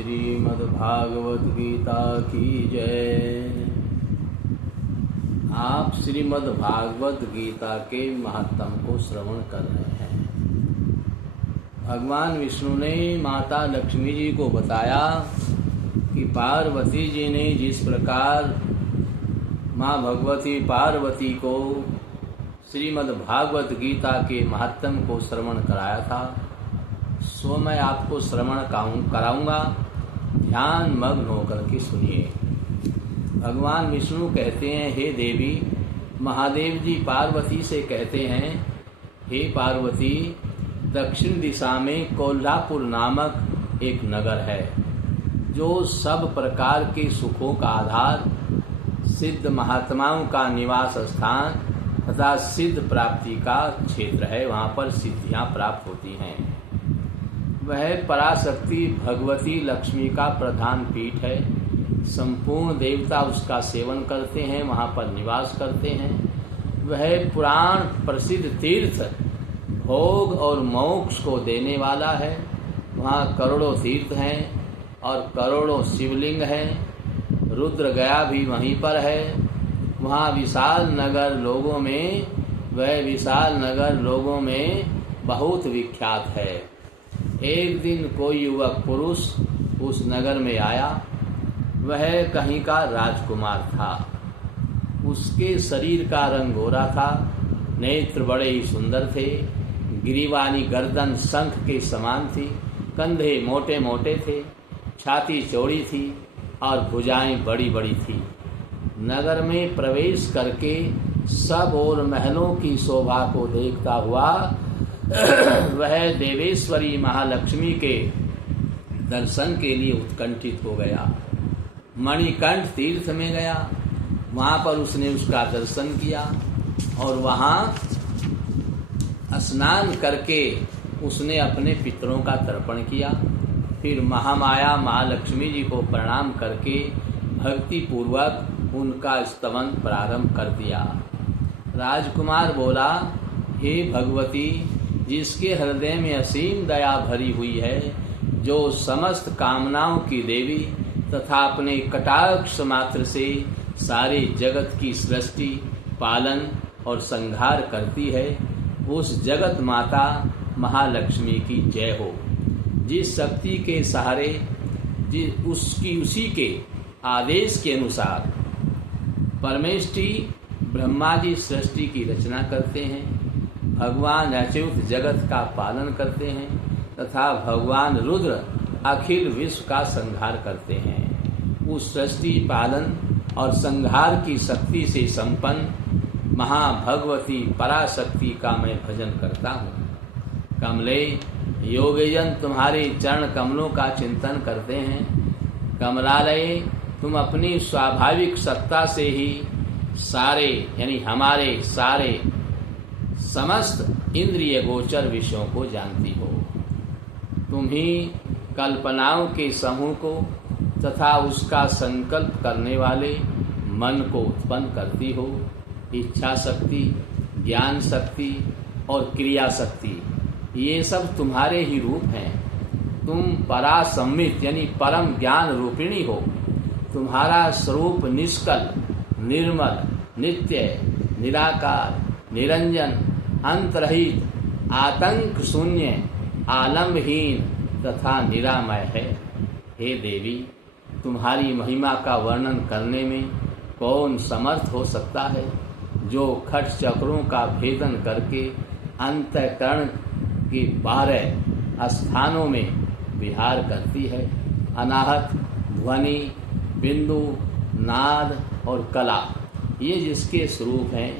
श्रीमद्भागवत गीता की जय। आप श्रीमद्भागवत गीता के महत्व को श्रवण कर रहे हैं। भगवान विष्णु ने माता लक्ष्मी जी को बताया कि पार्वती जी ने जिस प्रकार माँ भगवती पार्वती को श्रीमद्भागवत गीता के महत्व को श्रवण कराया था, सो मैं आपको श्रवण कराऊंगा। ध्यान मग्न होकर के सुनिए। भगवान विष्णु कहते हैं, हे देवी, महादेव जी पार्वती से कहते हैं, हे पार्वती, दक्षिण दिशा में कोल्हापुर नामक एक नगर है जो सब प्रकार के सुखों का आधार, सिद्ध महात्माओं का निवास स्थान तथा सिद्ध प्राप्ति का क्षेत्र है। वहाँ पर सिद्धियाँ प्राप्त होती हैं। वह पराशक्ति भगवती लक्ष्मी का प्रधान पीठ है। संपूर्ण देवता उसका सेवन करते हैं, वहाँ पर निवास करते हैं। वह पुराण प्रसिद्ध तीर्थ भोग और मोक्ष को देने वाला है। वहाँ करोड़ों तीर्थ हैं और करोड़ों शिवलिंग हैं। रुद्र गया भी वहीं पर है। वहाँ विशाल नगर लोगों में बहुत विख्यात है। एक दिन कोई युवक पुरुष उस नगर में आया। वह कहीं का राजकुमार था। उसके शरीर का रंग गोरा था, नेत्र बड़े ही सुंदर थे, गिरीवानी गर्दन शंख के समान थी, कंधे मोटे मोटे थे, छाती चौड़ी थी और भुजाएं बड़ी बड़ी थी। नगर में प्रवेश करके सब और महलों की शोभा को देखता हुआ वह देवेश्वरी महालक्ष्मी के दर्शन के लिए उत्कंठित हो गया। मणिकंठ तीर्थ में गया। वहाँ पर उसने उसका दर्शन किया और वहाँ स्नान करके उसने अपने पितरों का तर्पण किया। फिर महामाया महालक्ष्मी जी को प्रणाम करके भक्ति पूर्वक उनका स्तवन प्रारंभ कर दिया। राजकुमार बोला, हे भगवती, जिसके हृदय में असीम दया भरी हुई है, जो समस्त कामनाओं की देवी तथा अपने कटाक्ष मात्र से सारे जगत की सृष्टि, पालन और संहार करती है, उस जगत माता महालक्ष्मी की जय हो। जिस शक्ति के सहारे उसी के आदेश के अनुसार परमेष्टि ब्रह्मा जी सृष्टि की रचना करते हैं, भगवान अच्युत जगत का पालन करते हैं तथा भगवान रुद्र अखिल विश्व का संहार करते हैं। उस सृष्टि, पालन और संहार की शक्ति से संपन्न महाभगवती पराशक्ति का मैं भजन करता हूँ। कमले, योगीजन तुम्हारे चरण कमलों का चिंतन करते हैं। कमलालये, तुम अपनी स्वाभाविक सत्ता से ही सारे यानी हमारे सारे समस्त इंद्रिय गोचर विषयों को जानती हो। तुम ही कल्पनाओं के समूह को तथा उसका संकल्प करने वाले मन को उत्पन्न करती हो। इच्छा शक्ति, ज्ञान शक्ति और क्रिया शक्ति, ये सब तुम्हारे ही रूप हैं। तुम परासम्मित यानी परम ज्ञान रूपिणी हो। तुम्हारा स्वरूप निष्कल, निर्मल, नित्य, निराकार, निरंजन, अंतरहित, आतंक शून्य, आलम्बहीन तथा निरामय है। हे देवी, तुम्हारी महिमा का वर्णन करने में कौन समर्थ हो सकता है, जो खट चक्रों का भेदन करके अंतःकरण के 12 स्थानों में विहार करती है। अनाहत, ध्वनि, बिंदु, नाद और कला, ये जिसके स्वरूप हैं,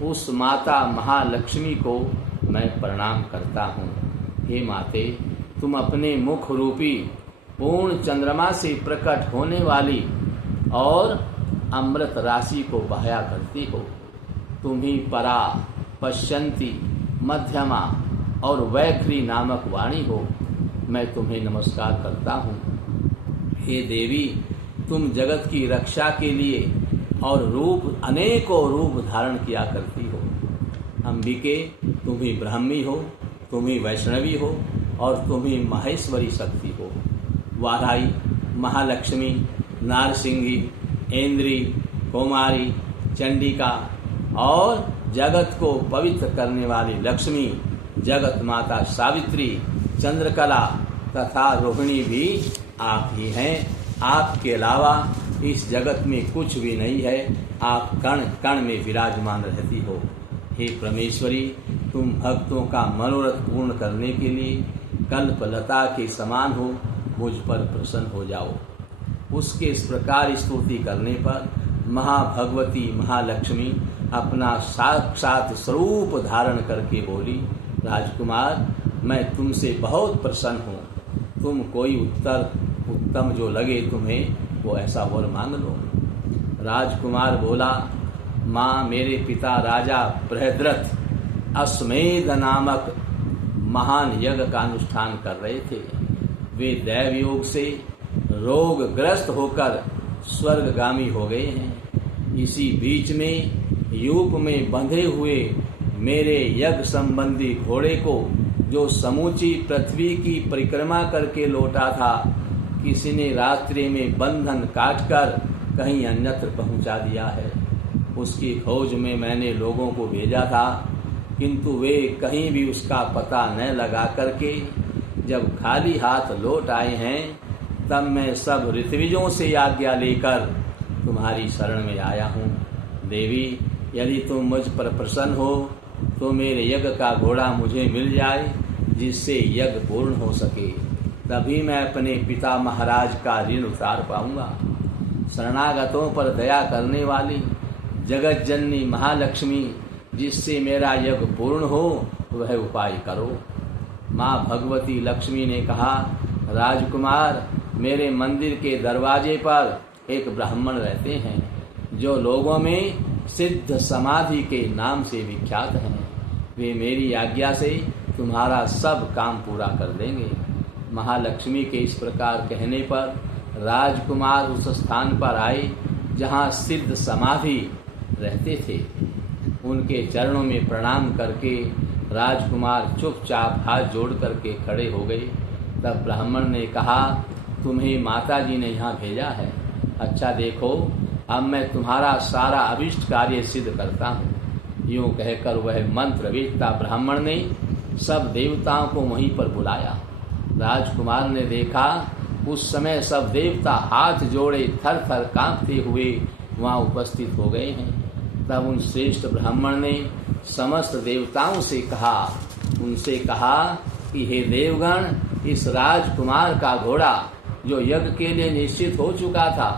उस माता महालक्ष्मी को मैं प्रणाम करता हूँ। हे माते, तुम अपने मुख रूपी पूर्ण चंद्रमा से प्रकट होने वाली और अमृत राशि को बहाया करती हो। तुम ही परा, पश्यंती, मध्यमा और वैखरी नामक वाणी हो। मैं तुम्हें नमस्कार करता हूँ। हे देवी, तुम जगत की रक्षा के लिए और अनेकों रूप धारण किया करती हो। अंबिके, तुम ही ब्राह्मी हो, तुम ही वैष्णवी हो और तुम ही महेश्वरी शक्ति हो। वाराही, महालक्ष्मी, नारसिंही, ऐन्द्री, कौमारी, चंडिका और जगत को पवित्र करने वाली लक्ष्मी, जगत माता सावित्री, चंद्रकला तथा रोहिणी भी आप ही हैं। आपके अलावा इस जगत में कुछ भी नहीं है। आप कण कण में विराजमान रहती हो। हे परमेश्वरी, तुम भक्तों का मनोरथ पूर्ण करने के लिए कल्पलता के समान हो, मुझ पर प्रसन्न हो जाओ। उसके इस प्रकार स्तुति करने पर महाभगवती महालक्ष्मी अपना साक्षात स्वरूप धारण करके बोली, राजकुमार, मैं तुमसे बहुत प्रसन्न हूँ। तुम कोई उत्तम जो लगे तुम्हें वो ऐसा वर मांग लो। राजकुमार बोला, माँ, मेरे पिता राजा बृहद्रथ अश्वमेध नामक महान यज्ञ का अनुष्ठान कर रहे थे। वे दैव योग से रोगग्रस्त होकर स्वर्गगामी हो गए हैं। इसी बीच में यूप में बंधे हुए मेरे यज्ञ संबंधी घोड़े को, जो समूची पृथ्वी की परिक्रमा करके लौटा था, किसी ने रात्रि में बंधन काटकर कहीं अन्यत्र पहुंचा दिया है। उसकी खोज में मैंने लोगों को भेजा था, किंतु वे कहीं भी उसका पता न लगा करके जब खाली हाथ लौट आए हैं, तब मैं सब ऋत्विजों से आज्ञा लेकर तुम्हारी शरण में आया हूँ। देवी, यदि तुम मुझ पर प्रसन्न हो तो मेरे यज्ञ का घोड़ा मुझे मिल जाए, जिससे यज्ञ पूर्ण हो सके। तभी मैं अपने पिता महाराज का ऋण उतार पाऊंगा। शरणागतों पर दया करने वाली जगत जननी महालक्ष्मी, जिससे मेरा यज्ञ पूर्ण हो, वह उपाय करो। माँ भगवती लक्ष्मी ने कहा, राजकुमार, मेरे मंदिर के दरवाजे पर एक ब्राह्मण रहते हैं, जो लोगों में सिद्ध समाधि के नाम से विख्यात हैं। वे मेरी आज्ञा से तुम्हारा सब काम पूरा कर देंगे। महालक्ष्मी के इस प्रकार कहने पर राजकुमार उस स्थान पर आए जहाँ सिद्ध समाधि रहते थे। उनके चरणों में प्रणाम करके राजकुमार चुपचाप हाथ जोड़ करके खड़े हो गए। तब ब्राह्मण ने कहा, तुम्हें माताजी ने यहाँ भेजा है। अच्छा देखो, अब मैं तुम्हारा सारा अभिष्ट कार्य सिद्ध करता हूँ। यूँ कहकर वह मंत्रवेत्ता ब्राह्मण ने सब देवताओं को वहीं पर बुलाया। राजकुमार ने देखा, उस समय सब देवता हाथ जोड़े थर थर कांपते हुए वहाँ उपस्थित हो गए हैं। तब उन श्रेष्ठ ब्राह्मण ने समस्त देवताओं से कहा, उनसे कहा कि हे देवगण, इस राजकुमार का घोड़ा जो यज्ञ के लिए निश्चित हो चुका था,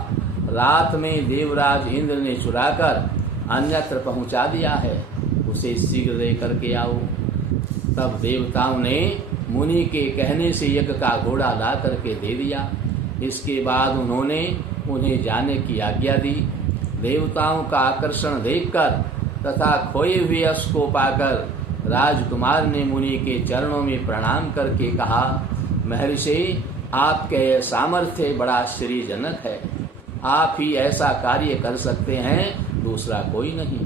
रात में देवराज इंद्र ने चुराकर अन्यत्र पहुंचा दिया है। उसे शीघ्र लेकर के आओ। तब देवताओं ने मुनि के कहने से यज्ञ का घोड़ा ला करके दे दिया। इसके बाद उन्होंने उन्हें जाने की आज्ञा दी। देवताओं का आकर्षण देखकर तथा खोए हुए यश को पाकर राजकुमार ने मुनि के चरणों में प्रणाम करके कहा, महर्षि, आपके सामर्थ्य बड़ा आश्चर्यजनक है। आप ही ऐसा कार्य कर सकते हैं, दूसरा कोई नहीं।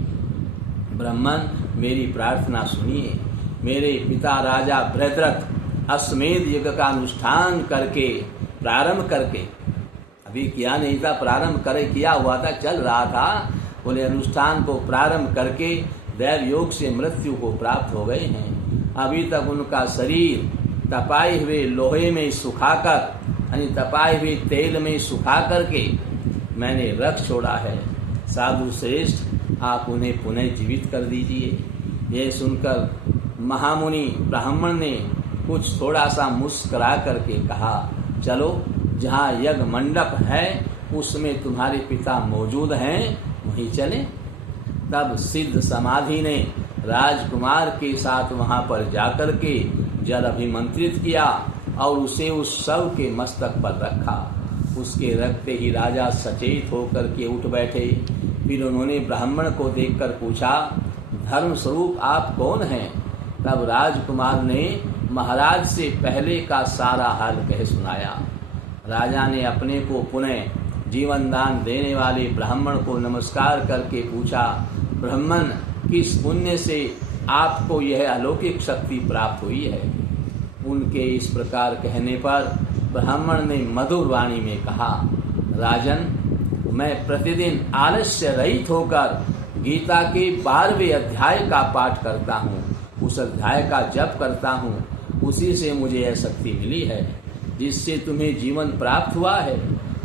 ब्राह्मण, मेरी प्रार्थना सुनिए। मेरे पिता राजा बृहद्रथ अश्वमेध यज्ञ का अनुष्ठान करके प्रारंभ करके, अभी किया नहीं था, प्रारंभ करे किया हुआ था, चल रहा था, बोले अनुष्ठान को प्रारंभ करके दैव योग से मृत्यु को प्राप्त हो गए हैं। अभी तक उनका शरीर तपाए हुए लोहे में सुखाकर, यानी तपाए हुए तेल में सुखा करके मैंने रख छोड़ा है। साधु श्रेष्ठ, आप उन्हें पुनः जीवित कर दीजिए। यह सुनकर महामुनि ब्राह्मण ने कुछ थोड़ा सा मुस्कुरा करके कहा, चलो, जहाँ यज्ञ मंडप है उसमें तुम्हारे पिता मौजूद हैं, वहीं चले। तब सिद्ध समाधि ने राजकुमार के साथ वहाँ पर जाकर के जल अभिमंत्रित किया और उसे उस शव के मस्तक पर रखा। उसके रखते ही राजा सचेत होकर के उठ बैठे। फिर उन्होंने ब्राह्मण को देखकर पूछा, धर्म स्वरूप आप कौन हैं? तब राजकुमार ने महाराज से पहले का सारा हाल कह सुनाया। राजा ने अपने को पुनः जीवन दान देने वाले ब्राह्मण को नमस्कार करके पूछा, ब्राह्मण, किस पुण्य से आपको यह अलौकिक शक्ति प्राप्त हुई है? उनके इस प्रकार कहने पर ब्राह्मण ने मधुर वाणी में कहा, राजन, मैं प्रतिदिन आलस्य रहित होकर गीता के 12वें अध्याय का पाठ करता हूँ, उस अध्याय का जप करता हूँ, उसी से मुझे यह शक्ति मिली है जिससे तुम्हें जीवन प्राप्त हुआ है।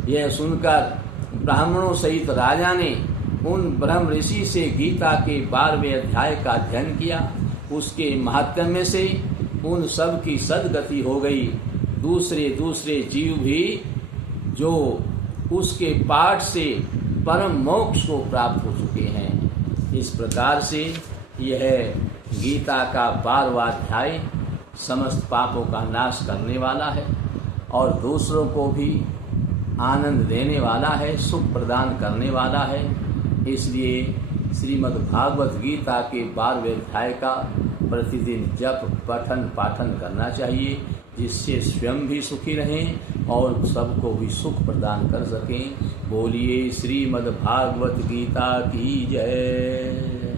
यह सुनकर ब्राह्मणों सहित राजा ने उन ब्रह्म ऋषि से गीता के 12वें अध्याय का अध्ययन किया। उसके महात्म्य से उन सब की सद्गति हो गई। दूसरे दूसरे जीव भी जो उसके पाठ से परम मोक्ष को प्राप्त हो चुके हैं। इस प्रकार से यह गीता का 12वां अध्याय समस्त पापों का नाश करने वाला है और दूसरों को भी आनंद देने वाला है, सुख प्रदान करने वाला है। इसलिए श्रीमद् भागवत गीता के 12वें अध्याय का प्रतिदिन जप पठन पाठन करना चाहिए, जिससे स्वयं भी सुखी रहें और सबको भी सुख प्रदान कर सकें। बोलिए श्रीमद् भागवत गीता की जय।